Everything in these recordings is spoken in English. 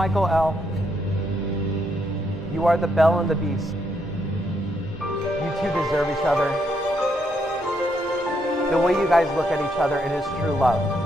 Elle, you are the belle and the beast. You two deserve each other. The way you guys look at each other, it is true love.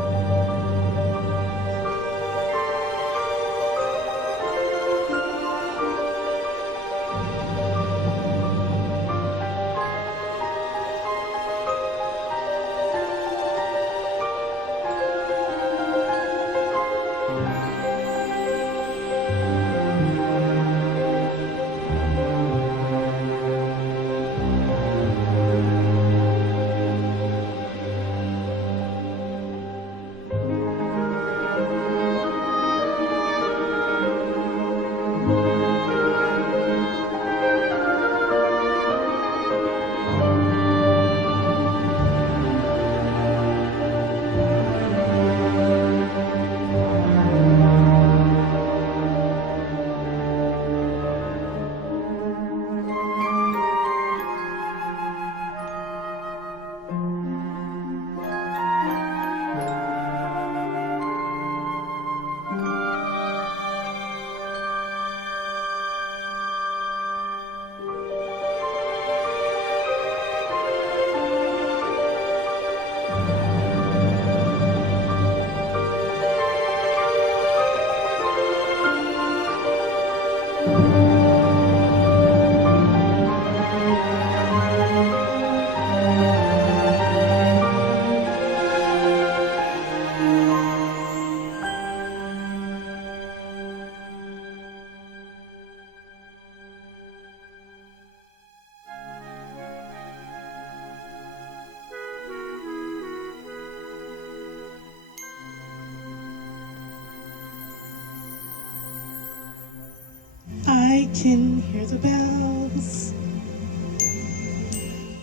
I can hear the bells.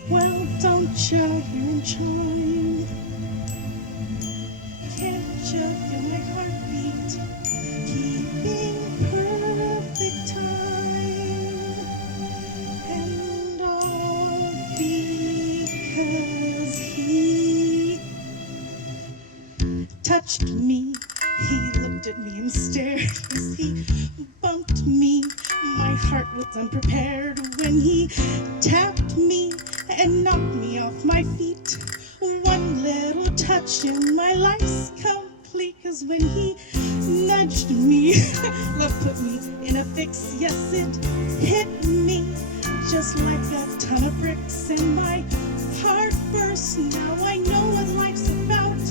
Well, don't you hear 'em chime? Can't you feel my heartbeat keeping perfect time? And all because he touched me. He looked at me and stared as he bumped me. My heart was unprepared when he tapped me and knocked me off my feet. One little touch and my life's complete. 'Cause when he nudged me, love put me in a fix. Yes, it hit me just like a ton of bricks. And my heart burst. Now I know what life's about.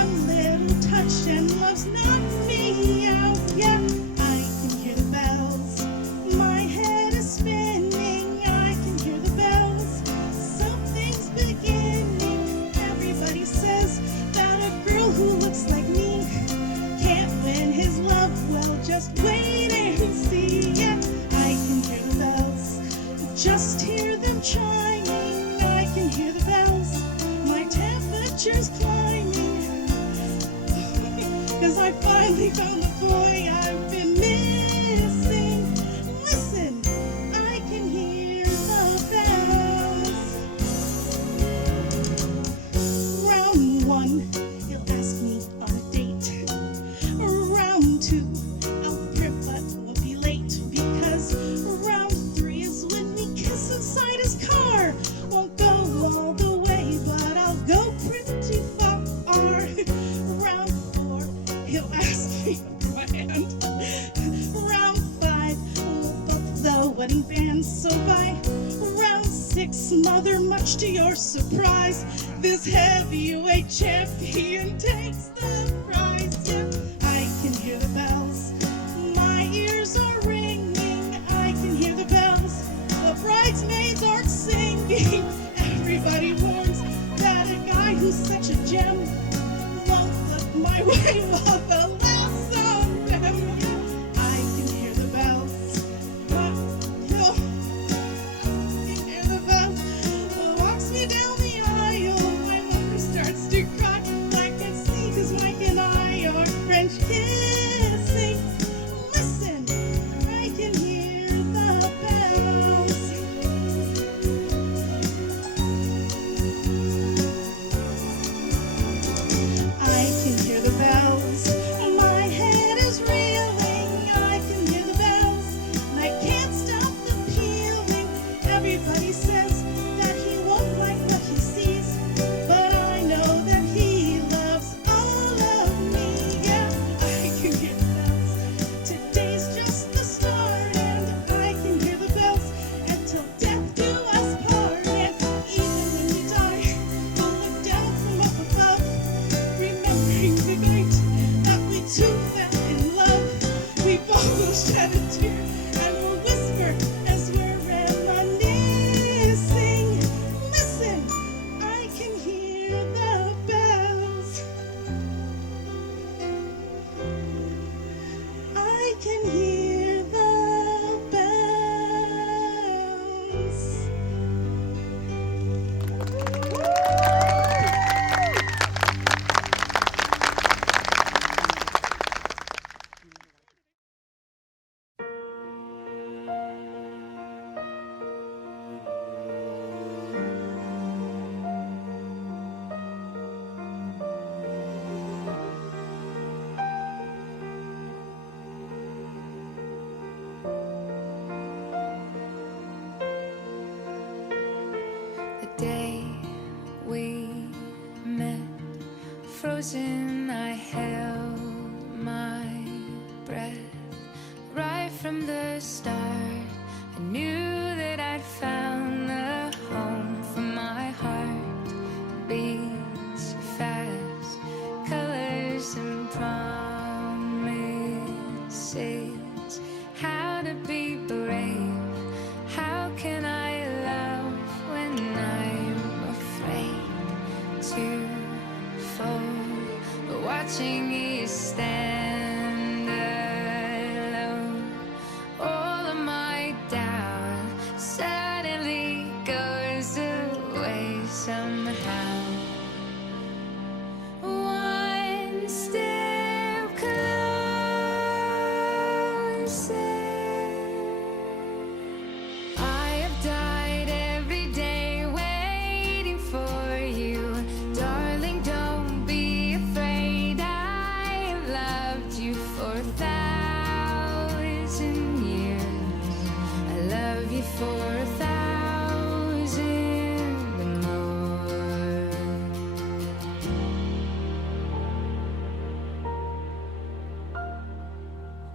One little touch and love's knocked me out. Yeah, I can hear the bells. My head is spinning. I can hear the bells. Something's beginning. Everybody says that a girl who looks like me can't win his love. Well, just wait and see. Yeah, I can hear the bells. Just hear them chiming. I can hear the bells. My temperature's climbing. 'Cause I finally found the boy I've been missing. Listen, I can hear the bells. Round one, he'll ask me on a date. Round two, I'll grip but won't be late. Because round three is when we kiss inside his car. Won't go all the way, but I'll go pretty far. Round four, he'll ask me for my hand. Round five, we'll book the wedding band. So by round six, mother, much to your surprise, this heavyweight champion takes the prize. Yeah, I can hear the bells. My ears are ringing. I can hear the bells. The bridesmaids aren't singing. Everybody warns that a guy who's such a gem won't look my way while the laughs on them. I can hear the bells. No, I can hear the bells. Walks me down the aisle. My mother starts to cry. I can see 'cause Mike and I are French kissing. Listen, I can hear the bells. I can hear the bells. My head is reeling. frozen, I held my breath. Right from the start, I knew that I'd found the home for my heart. Beats fast, colors and promises. How to be brave, how can I love when I'm afraid to fall? But watching you stand alone, all of my doubt suddenly goes away somehow. One step closer. I have died every day waiting for you. Darling, don't be afraid. I have loved you for 1,000 years. I love you for 1,000 more.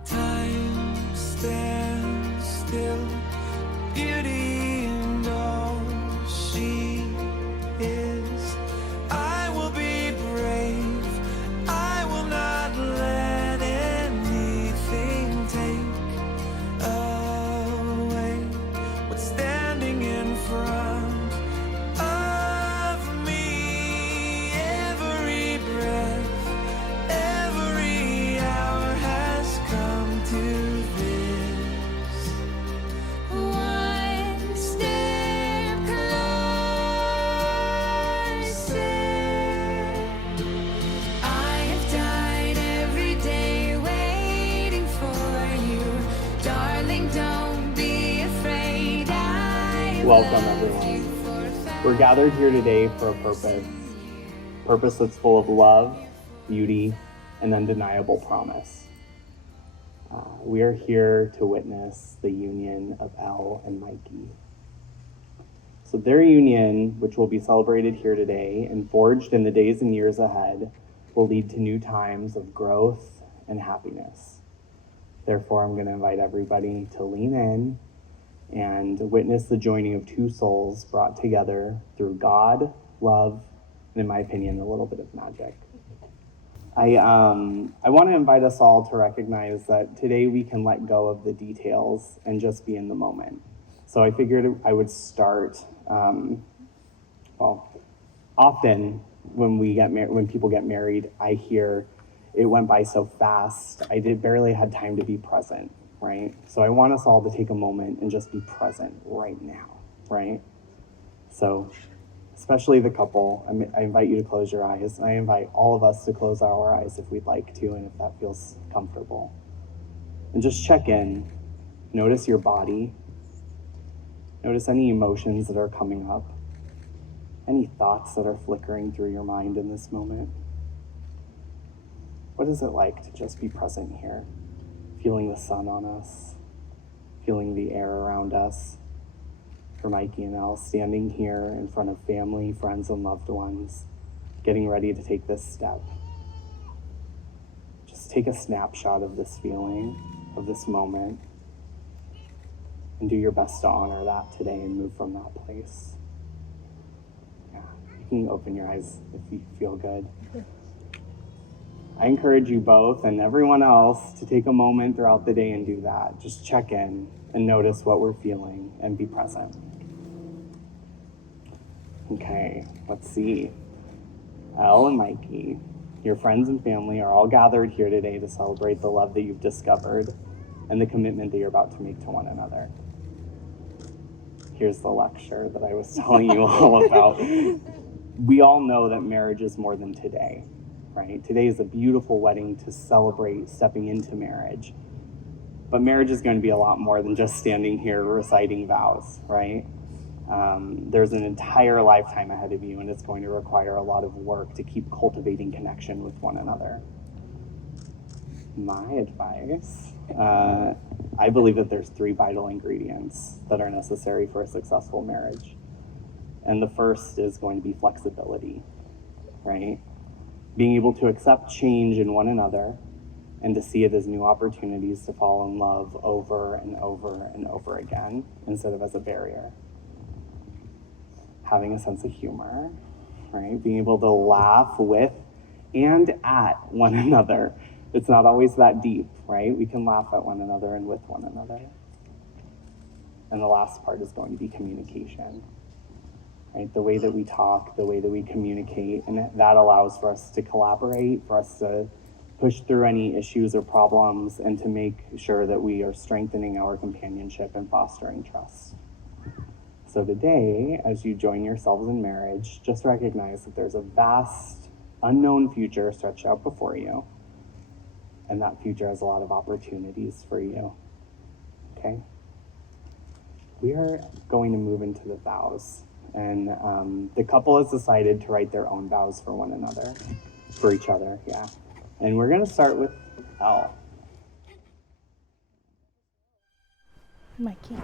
Time stands still, beauty and all she is. I will be brave, I will not let anything take away what's standing in front of me. Every breath, every hour has come to this. One step closer. I have died every day waiting for you. Darling, don't be afraid. Welcome, everyone. We're gathered here today for a purpose that's full of love, beauty, and undeniable promise. We are here to witness the union of Elle and MIkie. So their union, which will be celebrated here today and forged in the days and years ahead, will lead to new times of growth and happiness. Therefore, I'm going to invite everybody to lean in and witness the joining of two souls brought together through God, love, and in my opinion, a little bit of magic. I want to invite us all to recognize that today we can let go of the details and just be in the moment. So I figured I would start, often when people get married, I hear it went by so fast, I barely had time to be present, right? So I want us all to take a moment and just be present right now, right? So especially the couple, I invite you to close your eyes. And I invite all of us to close our eyes if we'd like to and if that feels comfortable. And just check in. Notice your body. Notice any emotions that are coming up. Any thoughts that are flickering through your mind in this moment. What is it like to just be present here? Feeling the sun on us. Feeling the air around us. For MIkie and Elle, standing here in front of family, friends, and loved ones, getting ready to take this step. Just take a snapshot of this feeling, of this moment, and do your best to honor that today and move from that place. Yeah, you can open your eyes if you feel good. I encourage you both and everyone else to take a moment throughout the day and do that. Just check in and notice what we're feeling and be present. Okay, let's see. Elle and MIkie, your friends and family are all gathered here today to celebrate the love that you've discovered and the commitment that you're about to make to one another. Here's the lecture that I was telling you all about. We all know that marriage is more than today, right? Today is a beautiful wedding to celebrate stepping into marriage. But marriage is going to be a lot more than just standing here reciting vows, right? There's an entire lifetime ahead of you, and it's going to require a lot of work to keep cultivating connection with one another. My advice, I believe that there's 3 vital ingredients that are necessary for a successful marriage. And the first is going to be flexibility, right? being able to accept change in one another and to see it as new opportunities to fall in love over and over and over again instead of as a barrier. Having a sense of humor, right? Being able to laugh with and at one another. It's not always that deep, right? We can laugh at one another and with one another. And the last part is going to be communication, right? The way that we talk, the way that we communicate, and that allows for us to collaborate, for us to push through any issues or problems, and to make sure that we are strengthening our companionship and fostering trust. So today, as you join yourselves in marriage, just recognize that there's a vast, unknown future stretched out before you, and that future has a lot of opportunities for you, okay? We are going to move into the vows, and the couple has decided to write their own vows for one another, for each other, yeah. And we're gonna start with Elle. MIkie,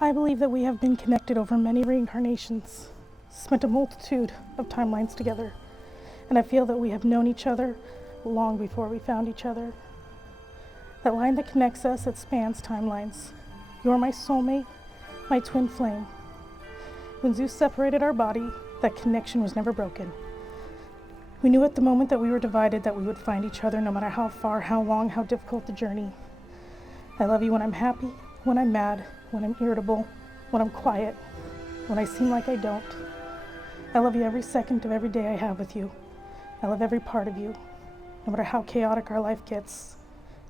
I believe that we have been connected over many reincarnations, spent a multitude of timelines together, and I feel that we have known each other long before we found each other. That line that connects us, it spans timelines. You're my soulmate, my twin flame. When Zeus separated our body, that connection was never broken. We knew at the moment that we were divided that we would find each other no matter how far, how long, how difficult the journey. I love you when I'm happy, when I'm mad, when I'm irritable, when I'm quiet, when I seem like I don't. I love you every second of every day I have with you. I love every part of you. No matter how chaotic our life gets,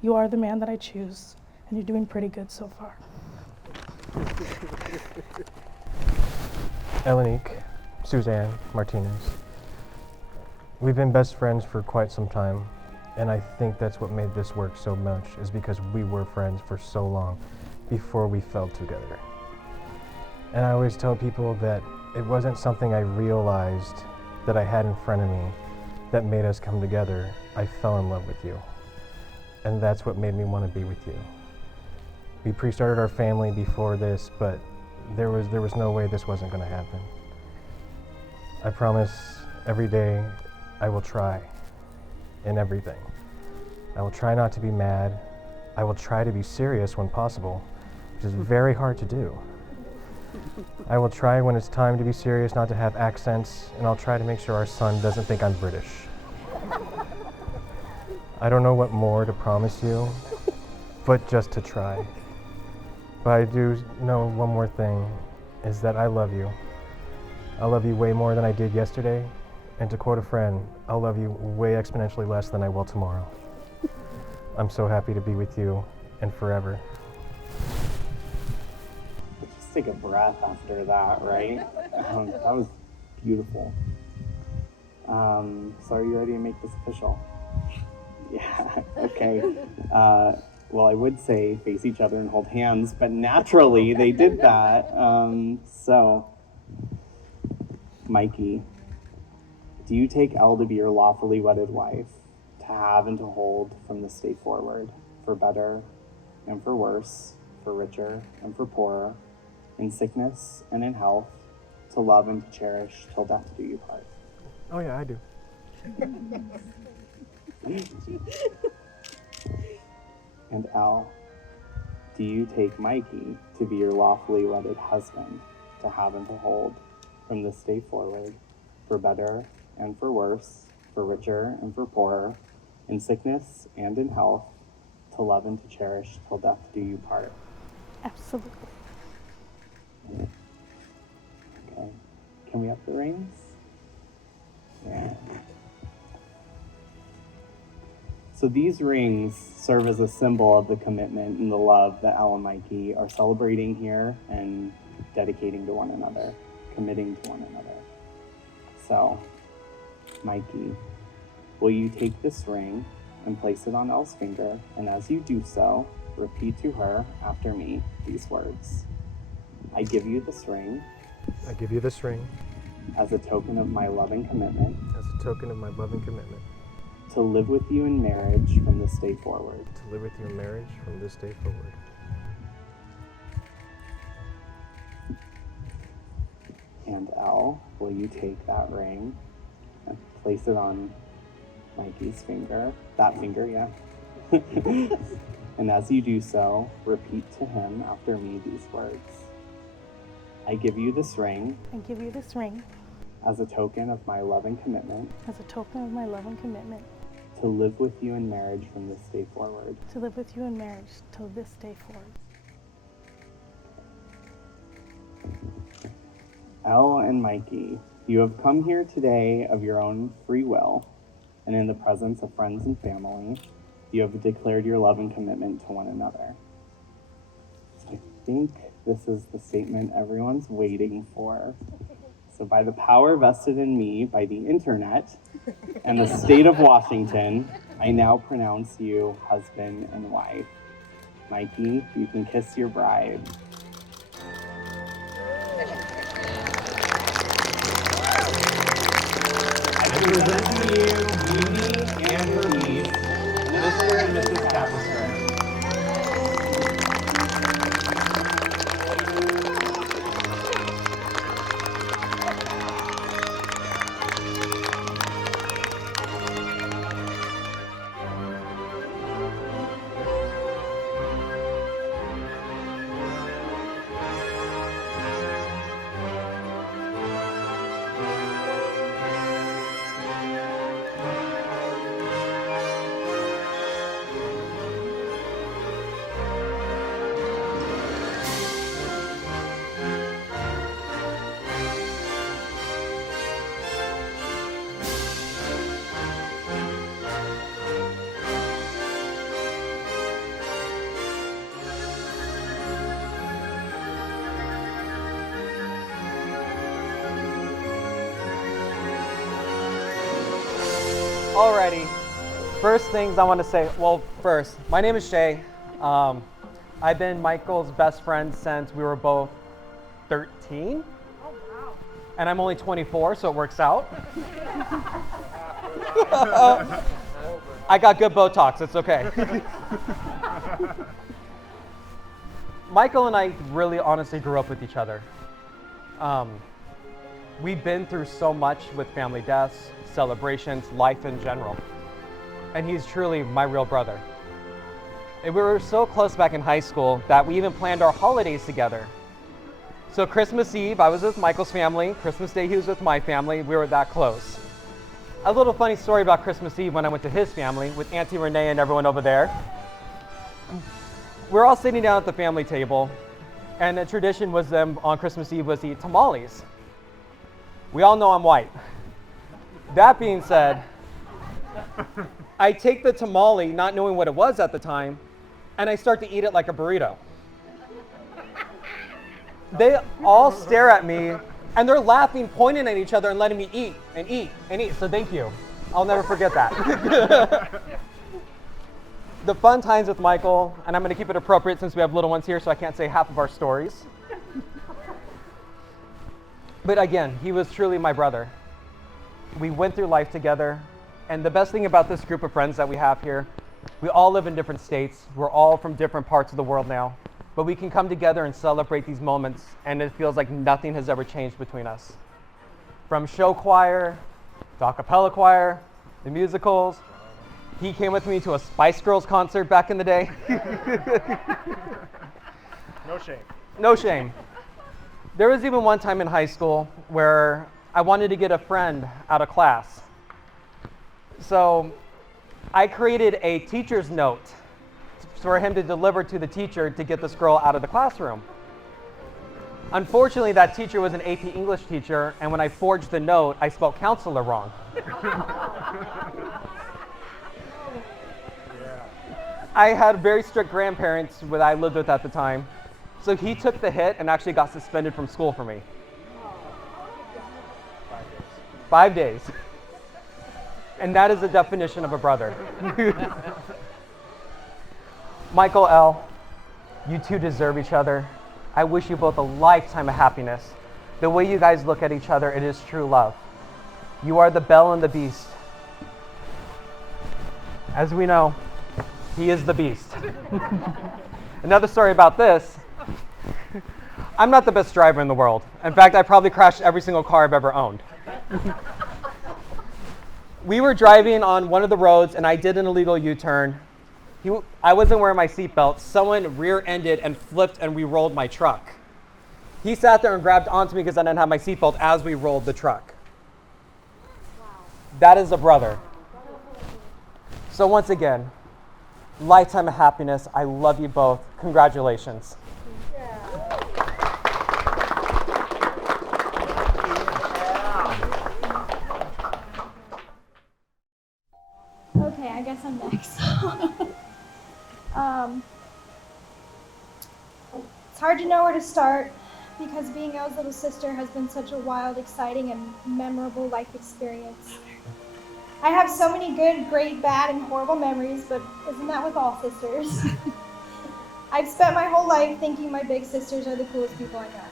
you are the man that I choose, and you're doing pretty good so far. Elle, Suzanne Martinez. We've been best friends for quite some time, and I think that's what made this work so much, is because we were friends for so long before we fell together. And I always tell people that it wasn't something I realized that I had in front of me that made us come together. I fell in love with you, and that's what made me want to be with you. We pre-started our family before this, but there was no way this wasn't going to happen. I promise every day I will try in everything. I will try not to be mad. I will try to be serious when possible, which is very hard to do. I will try when it's time to be serious not to have accents, and I'll try to make sure our son doesn't think I'm British. I don't know what more to promise you, but just to try. But I do know one more thing, is that I love you. I love you way more than I did yesterday, and to quote a friend, I'll love you way exponentially less than I will tomorrow. I'm so happy to be with you, and forever. Just take a breath after that, right? That was beautiful. So are you ready to make this official? Yeah, okay. Well, I would say face each other and hold hands, but naturally they did that. So, MIkie, do you take Elle to be your lawfully wedded wife, to have and to hold from this day forward, for better and for worse, for richer and for poorer, in sickness and in health, to love and to cherish till death do you part? Oh yeah, I do. And Elle, do you take MIkie to be your lawfully wedded husband, to have and to hold from this day forward, for better and for worse, for richer and for poorer, in sickness and in health, to love and to cherish till death do you part? Absolutely. Okay. Can we up the rings? Yeah. So these rings serve as a symbol of the commitment and the love that Elle and MIkie are celebrating here and dedicating to one another, committing to one another. So, MIkie, will you take this ring and place it on Elle's finger, and as you do so, repeat to her after me these words. I give you this ring I give you this ring as a token of my love and commitment as a token of my love and commitment to live with you in marriage from this day forward. to live with you in marriage from this day forward. And Elle, will you take that ring and place it on Mikie's finger. That finger, yeah. And as you do so, repeat to him after me these words. I give you this ring I give you this ring as a token of my love and commitment as a token of my love and commitment to live with you in marriage from this day forward. to live with you in marriage till this day forward. Elle and MIkie, you have come here today of your own free will, and in the presence of friends and family, you have declared your love and commitment to one another. I think this is the statement everyone's waiting for. So by the power vested in me by the internet and the state of Washington, I now pronounce you husband and wife. MIkie, you can kiss your bride. I present to you MIkie and her niece, Mr. and Mrs. Tapestry. Alrighty, first things I want to say, well, first, my name is Shay. I've been Michael's best friend since we were both 13. Oh, wow. And I'm only 24, so it works out. I got good Botox, it's okay. Michael and I really honestly grew up with each other. We've been through so much with family deaths, celebrations, life in general. And he's truly my real brother. And we were so close back in high school that we even planned our holidays together. So Christmas Eve, I was with Michael's family. Christmas Day, he was with my family. We were that close. A little funny story about Christmas Eve when I went to his family with Auntie Renee and everyone over there. We're all sitting down at the family table, and the tradition was them on Christmas Eve was to eat tamales. We all know I'm white. That being said, I take the tamale, not knowing what it was at the time, and I start to eat it like a burrito. They all stare at me, and they're laughing, pointing at each other, and letting me eat and eat and eat. So thank you. I'll never forget that. The fun times with Michael, and I'm going to keep it appropriate since we have little ones here, so I can't say half of our stories. But again, he was truly my brother. We went through life together, and the best thing about this group of friends that we have here, we all live in different states. We're all from different parts of the world now, but we can come together and celebrate these moments, and it feels like nothing has ever changed between us. From show choir to a cappella choir, the musicals. He came with me to a Spice Girls concert back in the day. No shame. No shame. There was even one time in high school where I wanted to get a friend out of class. So I created a teacher's note for him to deliver to the teacher to get this girl out of the classroom. Unfortunately, that teacher was an AP English teacher, and when I forged the note, I spelled counselor wrong. I had very strict grandparents that I lived with at the time. So he took the hit and actually got suspended from school for me. 5 days. And that is the definition of a brother. Michael, Elle, you two deserve each other. I wish you both a lifetime of happiness. The way you guys look at each other, it is true love. You are the belle and the beast. As we know, he is the beast. Another story about this. I'm not the best driver in the world. In fact, I probably crashed every single car I've ever owned. We were driving on one of the roads and I did an illegal U-turn. I wasn't wearing my seatbelt. Someone rear-ended and flipped and we rolled my truck. He sat there and grabbed onto me because I didn't have my seatbelt as we rolled the truck. Wow. That is a brother. So once again, lifetime of happiness. I love you both. Congratulations. Okay, I guess I'm next. It's hard to know where to start because being Elle's little sister has been such a wild, exciting, and memorable life experience. I have so many good, great, bad, and horrible memories, but isn't that with all sisters? I've spent my whole life thinking my big sisters are the coolest people I know.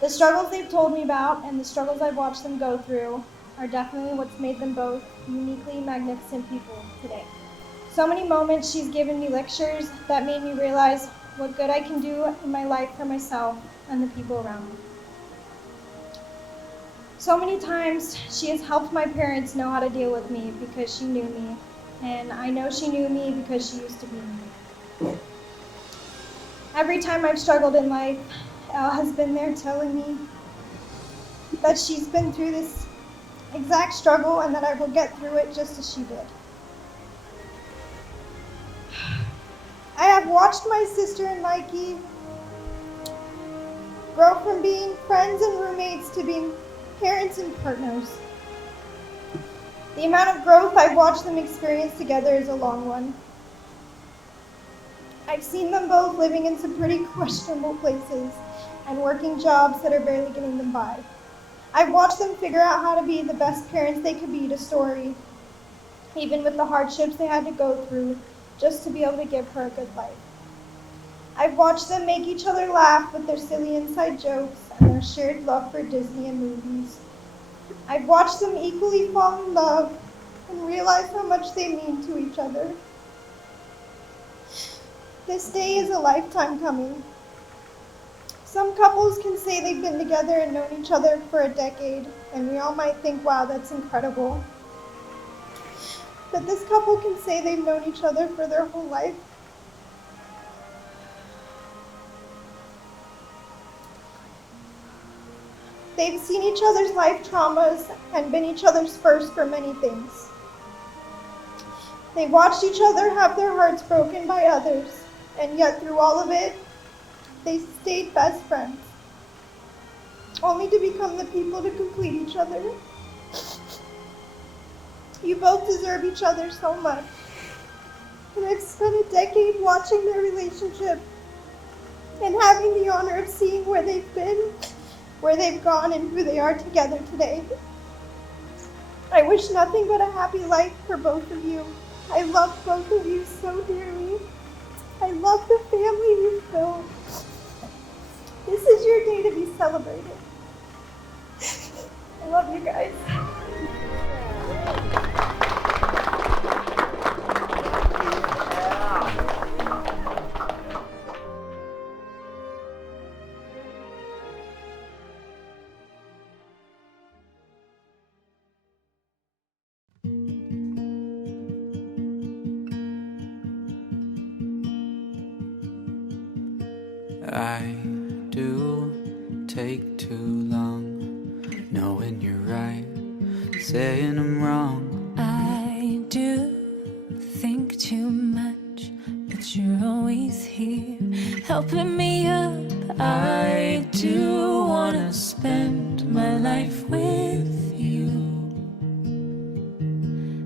The struggles they've told me about and the struggles I've watched them go through are definitely what's made them both uniquely magnificent people today. So many moments she's given me lectures that made me realize what good I can do in my life for myself and the people around me. So many times she has helped my parents know how to deal with me because she knew me, and I know she knew me because she used to be me. Every time I've struggled in life, Elle has been there telling me that she's been through this exact struggle and that I will get through it just as she did. I have watched my sister and MIkie grow from being friends and roommates to being parents and partners. The amount of growth I've watched them experience together is a long one. I've seen them both living in some pretty questionable places and working jobs that are barely getting them by. I've watched them figure out how to be the best parents they could be to Story, even with the hardships they had to go through just to be able to give her a good life. I've watched them make each other laugh with their silly inside jokes and their shared love for Disney and movies. I've watched them equally fall in love and realize how much they mean to each other. This day is a lifetime coming. Some couples can say they've been together and known each other for a decade, and we all might think, wow, that's incredible. But this couple can say they've known each other for their whole life. They've seen each other's life traumas and been each other's first for many things. They've watched each other have their hearts broken by others, and yet through all of it, they stayed best friends, only to become the people to complete each other. You both deserve each other so much, and I've spent a decade watching their relationship and having the honor of seeing where they've been, where they've gone, and who they are together today. I wish nothing but a happy life for both of you. I love both of you so dearly. I love the family you've built. This is your day to be celebrated. I love you guys. I do take too long, knowing you're right, saying I'm wrong. I do think too much, but you're always here, helping me up. I do wanna spend my life with you.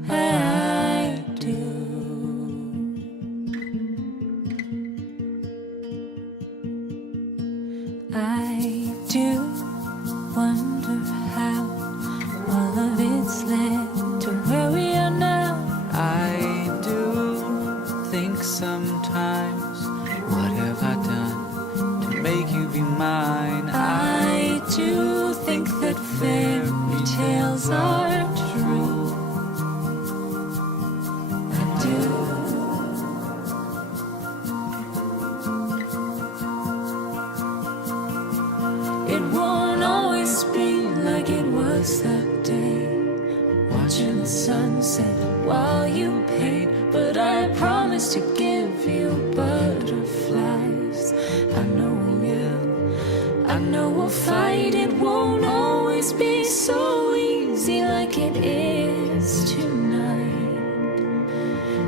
I do. I do wonder how all of it's led to where we are now. I do think sometimes, what have I done to make you be sunset while you paint, but I promise to give you butterflies. I know we'll fight. It won't always be so easy like it is tonight.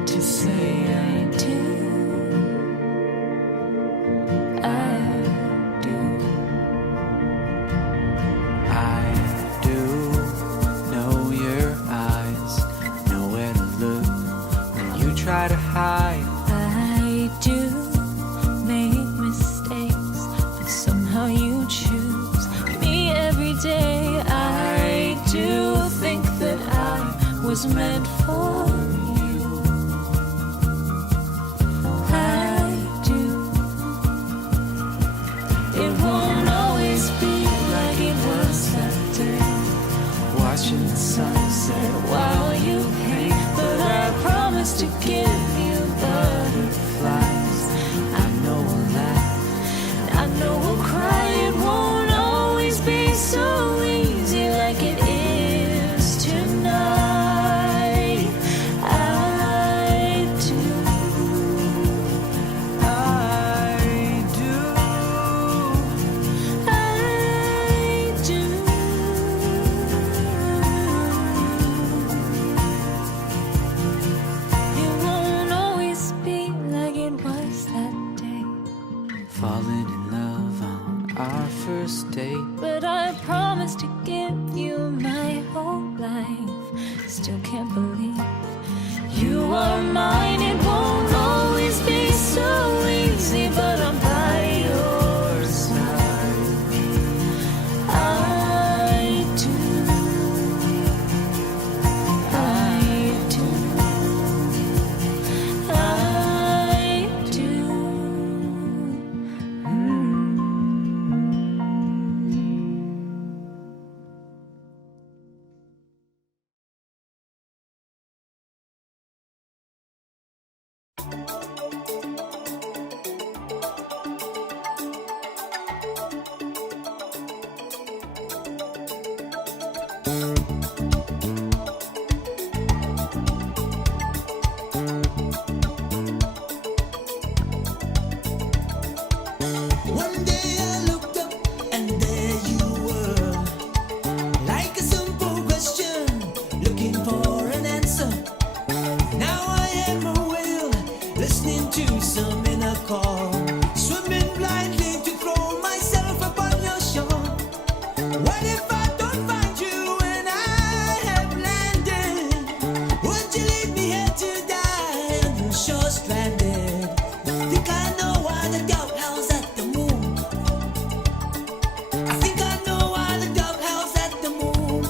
To say I do, I do. I do know your eyes, know where to look when you try to hide. I do make mistakes, but somehow you choose me every day. I do think that I was meant for you. I do. It won't always be like it was that day, watching the sunset while you paint, but I promise to give you butterflies. I know we'll laugh, I know we'll cry. It won't always be so easy like it is tonight. I do. I do. I do. It won't always be like it was that day, Falling in love on our first date. but I promise to give you my whole life. Still can't believe you are mine. It won't always be so easy, but I'm by your side. I do. I do. I do. One day I looked up and there you were, like a simple question, looking for an answer. Now I am a whale, listening to some inner call, swimming blindly to throw myself upon your shore. What if I don't find you when I have landed? Would you leave me here to die on your shore stranded? Think I know why the dove howls at the moon. I think I know why the dove howls at the moon.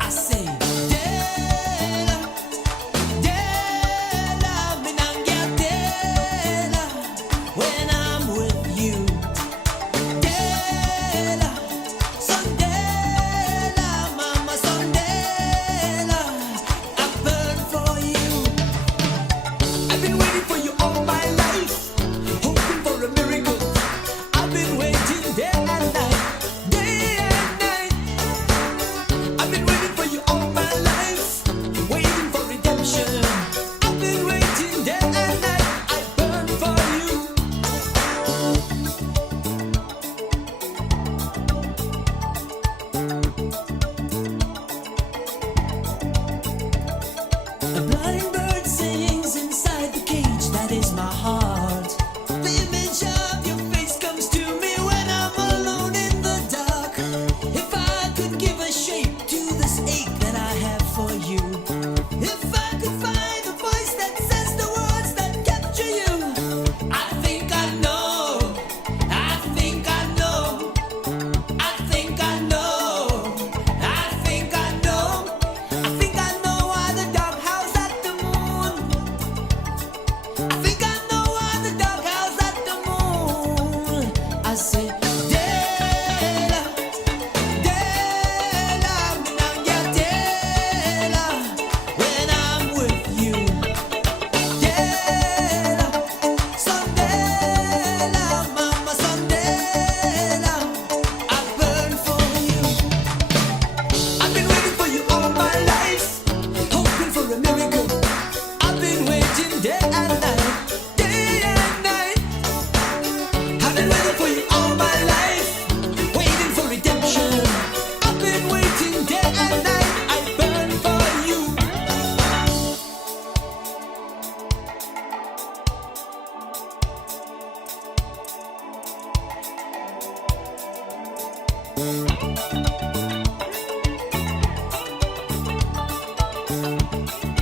I say, Dela, Dela, minangya Dela. Thank